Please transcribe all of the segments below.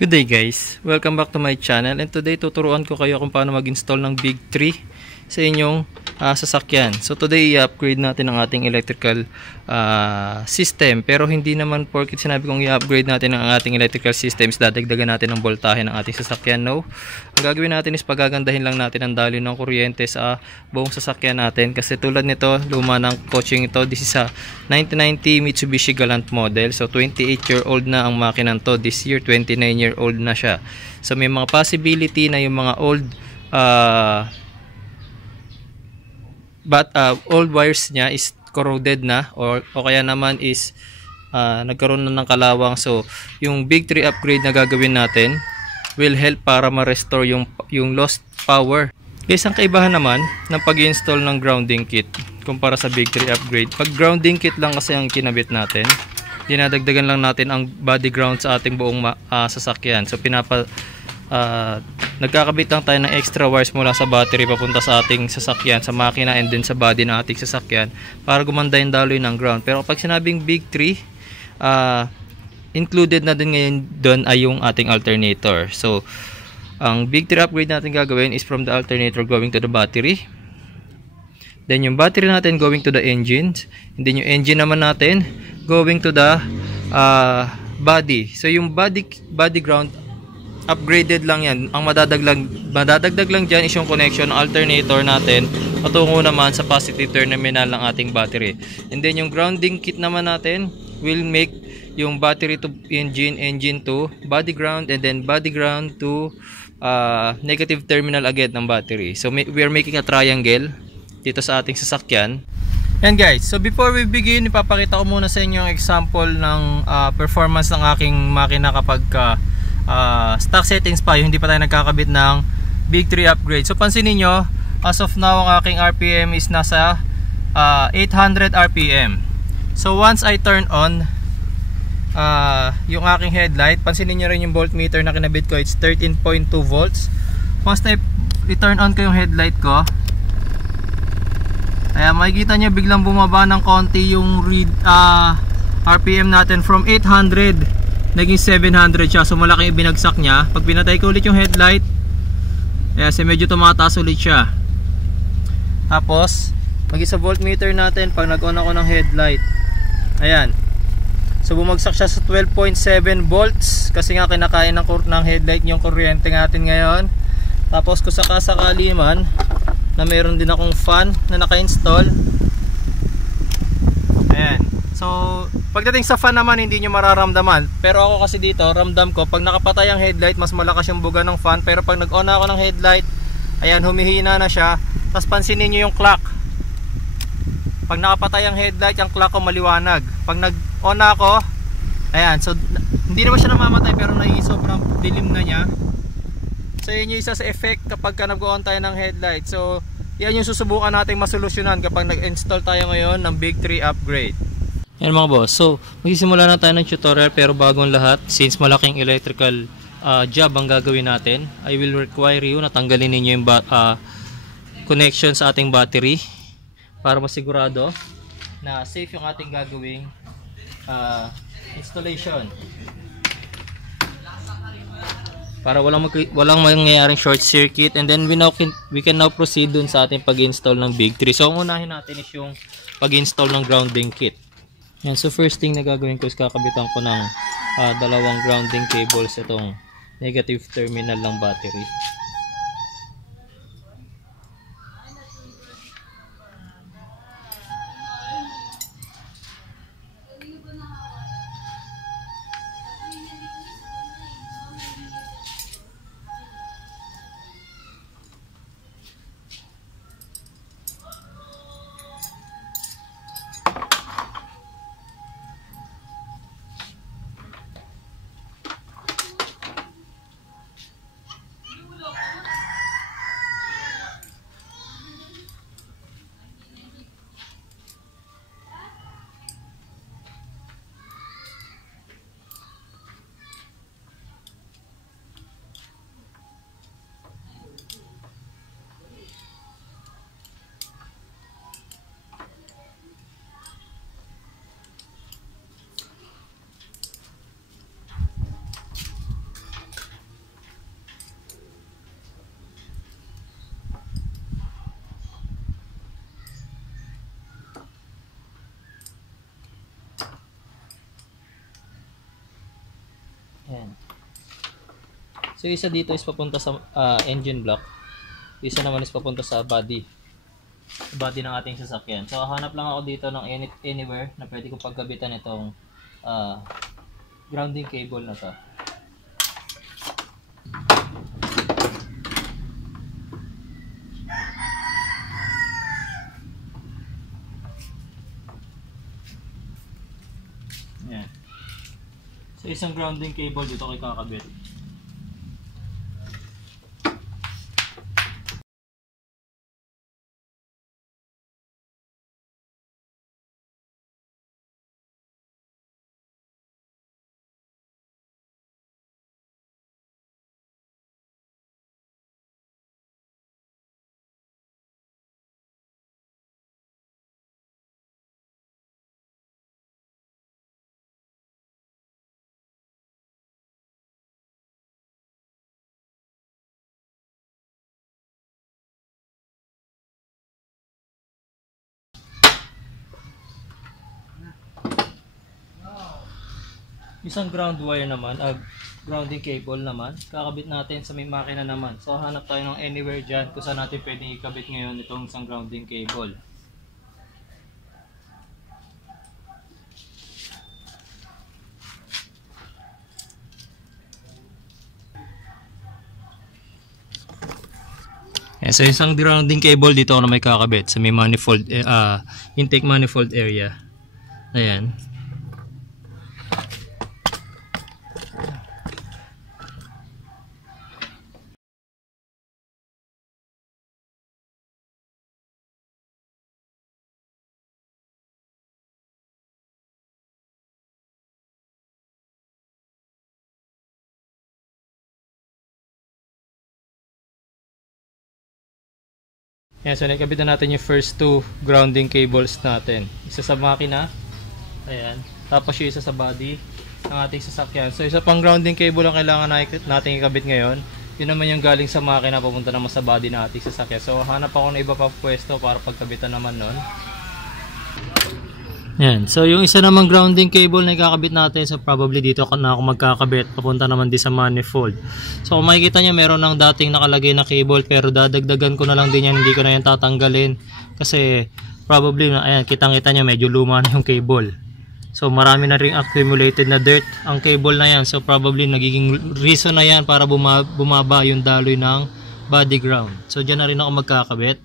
Good day guys, welcome back to my channel, and today tuturuan ko kayo kung paano mag-install ng Big 3 sa inyong sasakyan. So today i-upgrade natin ang ating electrical system, pero hindi naman porket sinabi kong i-upgrade natin ang ating electrical systems dadagdagan natin ang voltahe ng ating sasakyan. No, ang gagawin natin is pagagandahin lang natin ang daloy ng kuryente sa buong sasakyan natin, kasi tulad nito, luma ng coaching ito. This is a 1990 Mitsubishi Galant model, so 28-year-old na ang makinan to. This year 29-year-old na siya, so may mga possibility na yung mga old wires niya is corroded na, o kaya naman is nagkaroon na ng kalawang. So yung Big 3 upgrade na gagawin natin will help para ma-restore yung lost power. Guys, ang kaibahan naman ng pag-install ng grounding kit kumpara sa Big 3 upgrade, pag grounding kit lang kasi ang kinabit natin, dinadagdagan lang natin ang body ground sa ating buong sasakyan. So nagkakabit lang tayo ng extra wires mula sa battery papunta sa ating sasakyan, sa makina, and then sa body ng ating sasakyan para gumanda yung daloy ng ground. Pero pag sinabing Big 3, included na din ngayon doon ay yung ating alternator. So ang Big 3 upgrade natin gagawin is from the alternator going to the battery, then yung battery natin going to the engine, and then yung engine naman natin going to the body. So yung body ground upgraded lang yan. Ang madadagdag lang dyan is yung connection ng alternator natin patungo naman sa positive terminal ng ating battery. And then yung grounding kit naman natin will make yung battery to engine, engine to body ground, and then body ground to negative terminal agad ng battery. So we are making a triangle dito sa ating sasakyan. And guys, so before we begin, ipapakita ko muna sa inyo yung example ng performance ng aking makina kapag stock settings pa, yung hindi pa tayo nagkakabit ng Big 3 upgrade. So pansinin nyo, as of now ang aking RPM is nasa 800 RPM. So once I turn on yung aking headlight, pansinin nyo rin yung voltmeter na kinabit ko, it's 13.2 volts. Once na i-turn on ko yung headlight ko, kaya makikita nyo biglang bumaba ng konti yung RPM natin from 800 naging 700 siya. So malaki yung binagsak niya. Pag pinatay ko ulit yung headlight, kasi medyo tumataas ulit siya. Tapos mag-isa voltmeter natin pag nag-on ako ng headlight, ayan, so bumagsak siya sa 12.7 volts kasi nga kinakain ng headlight yung kuryente natin ngayon. Tapos kung sakasakali man na meron din akong fan na naka-install, ayan, so pagdating sa fan naman hindi nyo mararamdaman, pero ako kasi dito ramdam ko pag nakapatay ang headlight mas malakas yung buga ng fan. Pero pag nag-on ako ng headlight, ayan, humihina na siya. Tapos pansinin nyo yung clock, pag nakapatay ang headlight yung clock ko maliwanag. Pag nag-on ako, ayan, so hindi naman siya namamatay pero sobrang dilim na niya. So yun yung isa sa effect kapag nag-on tayo ng headlight. So yan yung susubukan nating masolusyonan kapag nag-install tayo ngayon ng Big 3 upgrade. Yan mga boss, so magsisimula na tayo ng tutorial, pero bagong lahat, since malaking electrical job ang gagawin natin, I will require you na tanggalin ninyo yung connection sa ating battery para masigurado na safe yung ating gagawing installation, para walang mangyayaring short circuit. And then we can now proceed dun sa ating pag-install ng Big 3. So ang unahin natin is yung pag-install ng grounding kit. Yan, so first thing na gagawin ko is kakabitan ko ng dalawang grounding cables itong negative terminal ng battery. Ayan. So isa dito is papunta sa engine block. Isa naman is papunta sa body. Body ng ating sasakyan. So hanap lang ako dito ng anywhere na pwede ko pagkabitan itong grounding cable na to. Ayan. So isang grounding cable dito ko kakabit. Isang ground wire naman, grounding cable naman, kakabit natin sa may makina naman. So hanap tayo ng anywhere dyan kung saan natin pwedeng ikabit ngayon itong isang grounding cable. So isang grounding cable dito ako na may kakabit sa may manifold, intake manifold area. Ayan. Yan, so nakabitan natin yung first two grounding cables natin. Isa sa makina, ayan, tapos yung isa sa body ng ating sasakyan. So isa pang grounding cable ang kailangan natin ikabit ngayon. Yun naman yung galing sa makina papunta naman sa body ng ating sasakyan. So hanap ako ng iba pang pwesto para pagkabitan naman nun. Yan, so yung isa namang grounding cable na ikakabit natin, so probably dito na ako magkakabit, papunta naman din sa manifold. So kung makikita nyo, meron ng dating nakalagay na cable, pero dadagdagan ko na lang din yan, hindi ko na yan tatanggalin. Kasi probably, ayan, kitang-kita nyo, medyo luma na yung cable. So marami na ring accumulated na dirt ang cable na yan. So probably nagiging reason na yan para bumaba yung daloy ng body ground. So dyan na rin ako magkakabit.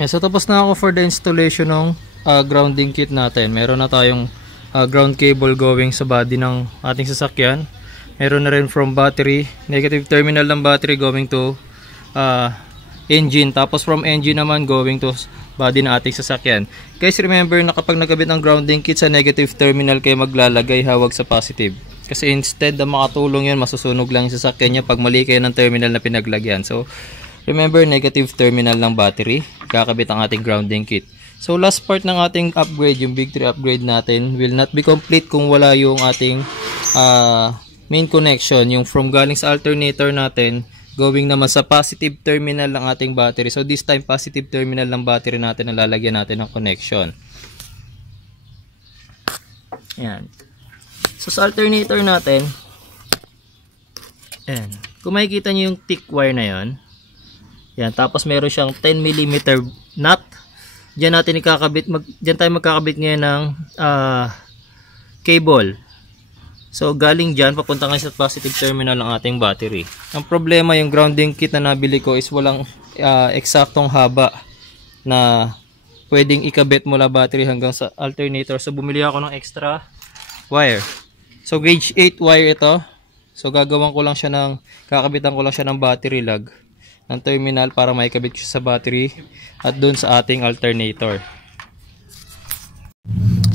Yeah, so tapos na ako for the installation ng grounding kit natin. Meron na tayong ground cable going sa body ng ating sasakyan. Meron na rin from battery, negative terminal ng battery going to engine. Tapos from engine naman going to body ng ating sasakyan. Guys, remember na kapag nagkabit ng grounding kit sa negative terminal kayo maglalagay, hawag sa positive. Kasi instead na makatulong yun, masusunog lang yung sasakyan niya pag mali kayo ng terminal na pinaglagyan. So remember, negative terminal ng battery, kakabit ang ating grounding kit. So last part ng ating upgrade, yung Big 3 upgrade natin, will not be complete kung wala yung ating main connection, yung from galing sa alternator natin, going naman sa positive terminal ng ating battery. So this time, positive terminal ng battery natin ang lalagyan natin ng connection. Ayan. So sa alternator natin, ayan, kung makikita nyo yung thick wire na yon, yan, tapos meron siyang 10mm nut. Diyan natin ikakabit, diyan tayo magkakabit ngayon ng cable. So galing diyan papunta nga sa positive terminal ng ating battery. Ang problema, yung grounding kit na nabili ko is walang eksaktong haba na pwedeng ikabit mula battery hanggang sa alternator. So bumili ako ng extra wire. So gauge 8 wire ito. So gagawan ko lang siya ng, kakabitan ko lang siya ng battery lug ng terminal para maikabit siya sa battery at dun sa ating alternator.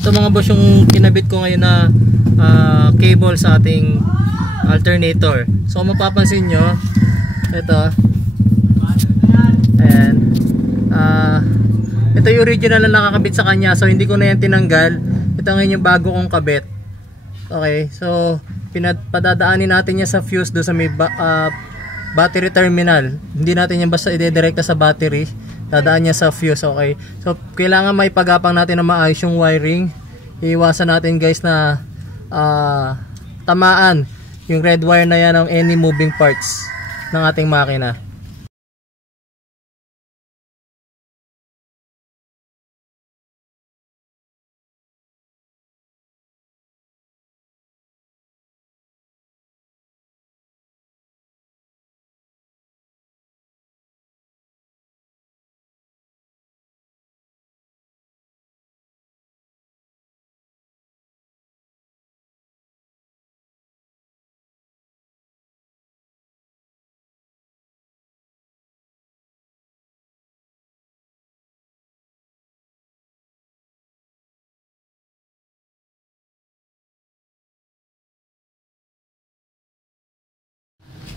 Ito mga boss yung kinabit ko ngayon na cable sa ating alternator. So kung mapapansin nyo, ito, ayan, ito yung original na nakakabit sa kanya, so hindi ko na yan tinanggal. Ito ngayon yung bago kong kabit. Okay, so padadaanin natin yan sa fuse doon sa may battery terminal. Hindi natin yan basta i-direkta sa battery, dadaan niya sa fuse. Okay, so kailangan may pagapang natin na maayos yung wiring. Iiwasan natin guys na tamaan yung red wire na yan ng any moving parts ng ating makina.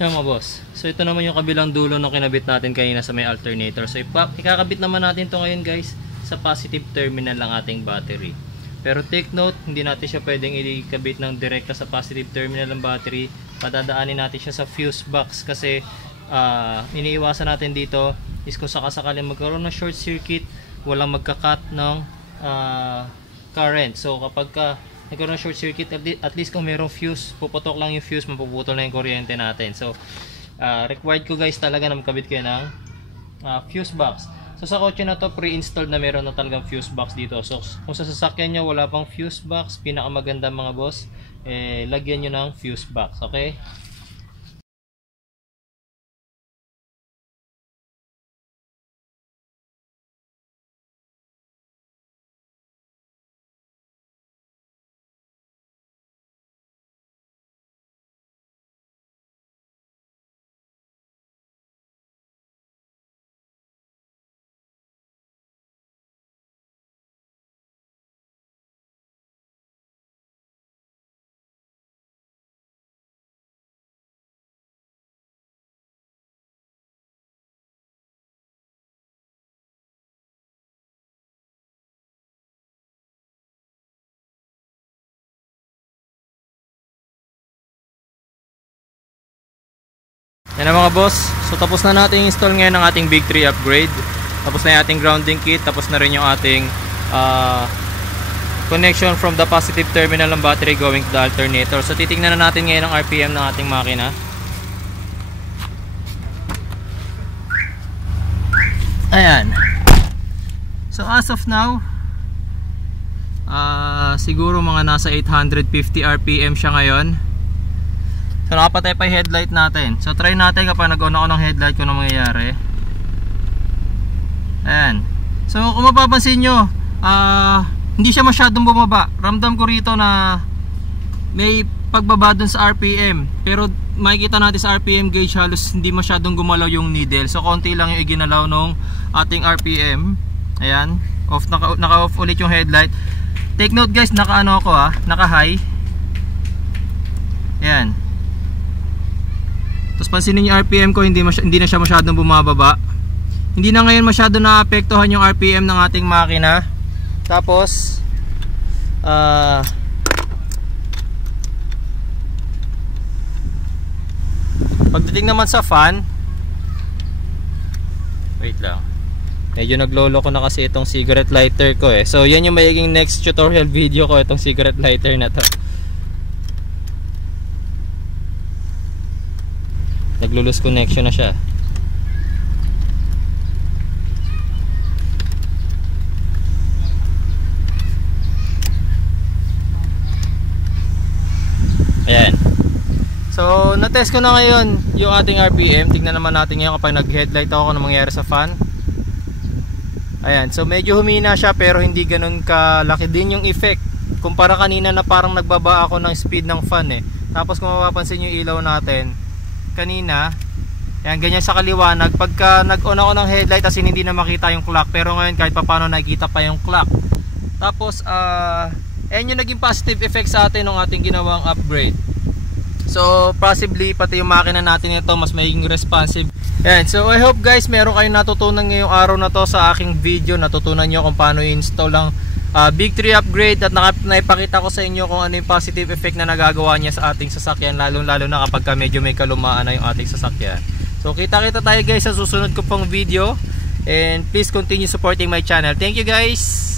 Yan mga boss. So ito naman yung kabilang dulo ng kinabit natin kanina sa may alternator. So ikakabit naman natin to ngayon guys sa positive terminal ng ating battery. Pero take note, hindi natin siya pwedeng ikabit ng direkta sa positive terminal ng battery. Padadaanin natin siya sa fuse box kasi iniiwasan natin dito is kung sakasakaling magkaroon ng short circuit, walang magka-cut ng current. So kapag nagkaroon ng short circuit, at least kung mayroong fuse, puputok lang yung fuse, mapuputol na yung kuryente natin. So required ko guys talaga na magkabit kayo ng fuse box. So sa kotse na to, pre-installed na meron na talagang fuse box dito. So kung sa sasakyan nyo wala pang fuse box, pinakamaganda mga boss, lagyan nyo ng fuse box. Okay? Yan na mga boss. So tapos na natin install ngayon ng ating Big 3 upgrade. Tapos na yung ating grounding kit. Tapos na rin yung ating connection from the positive terminal ng battery going to the alternator. So titingnan na natin ngayon ang RPM ng ating makina. Ayan. So as of now, siguro mga nasa 850 RPM siya ngayon. So nakapatay pa yung headlight natin. So try natin kapag nag-on ako ng headlight kung ano mangyayari. Ayan. So kung mapapansin nyo, hindi siya masyadong bumaba. Ramdam ko rito na may pagbaba dun sa RPM. Pero makikita natin sa RPM gauge halos hindi masyadong gumalaw yung needle. So konti lang yung iginalaw nung ating RPM. Ayan. Naka-off ulit yung headlight. Take note guys, naka-ano ako naka-high. Ayan. Tapos pansinin yung RPM ko, hindi na siya masyadong bumababa. Hindi na ngayon masyado naapektuhan yung RPM ng ating makina. Tapos pagdating naman sa fan, wait lang, medyo naglolo ko na kasi itong cigarette lighter ko So yan yung magiging next tutorial video ko, itong cigarette lighter na to. Naglo-lose connection na siya. Ayan. So na-test ko na ngayon yung ating RPM. Tingnan naman natin ngayon kapag nag-headlight ako kung mangyayari sa fan. Ayan. So medyo humina siya pero hindi ganun kalaki din yung effect kumpara kanina na parang nagbaba ako ng speed ng fan eh. Tapos kung mapapansin yung ilaw natin kanina, yan, ganyan sa kaliwanag. Pagka nag-on ako ng headlight as in hindi na makita yung clock, pero ngayon kahit paano nakikita pa yung clock. Tapos ayan yung naging positive effect sa atin ng ating ginawang upgrade. So possibly pati yung makina natin ito mas maging responsive. Yan, so I hope guys meron kayong natutunan ngayong araw na to sa aking video. Natutunan nyo kung paano i-install ang Big 3 upgrade, at naipakita ko sa inyo kung ano yung positive effect na nagagawa niya sa ating sasakyan, lalo na kapag medyo may kalumaan na yung ating sasakyan. So kita-kita tayo guys sa susunod ko pong video, and please continue supporting my channel. Thank you guys.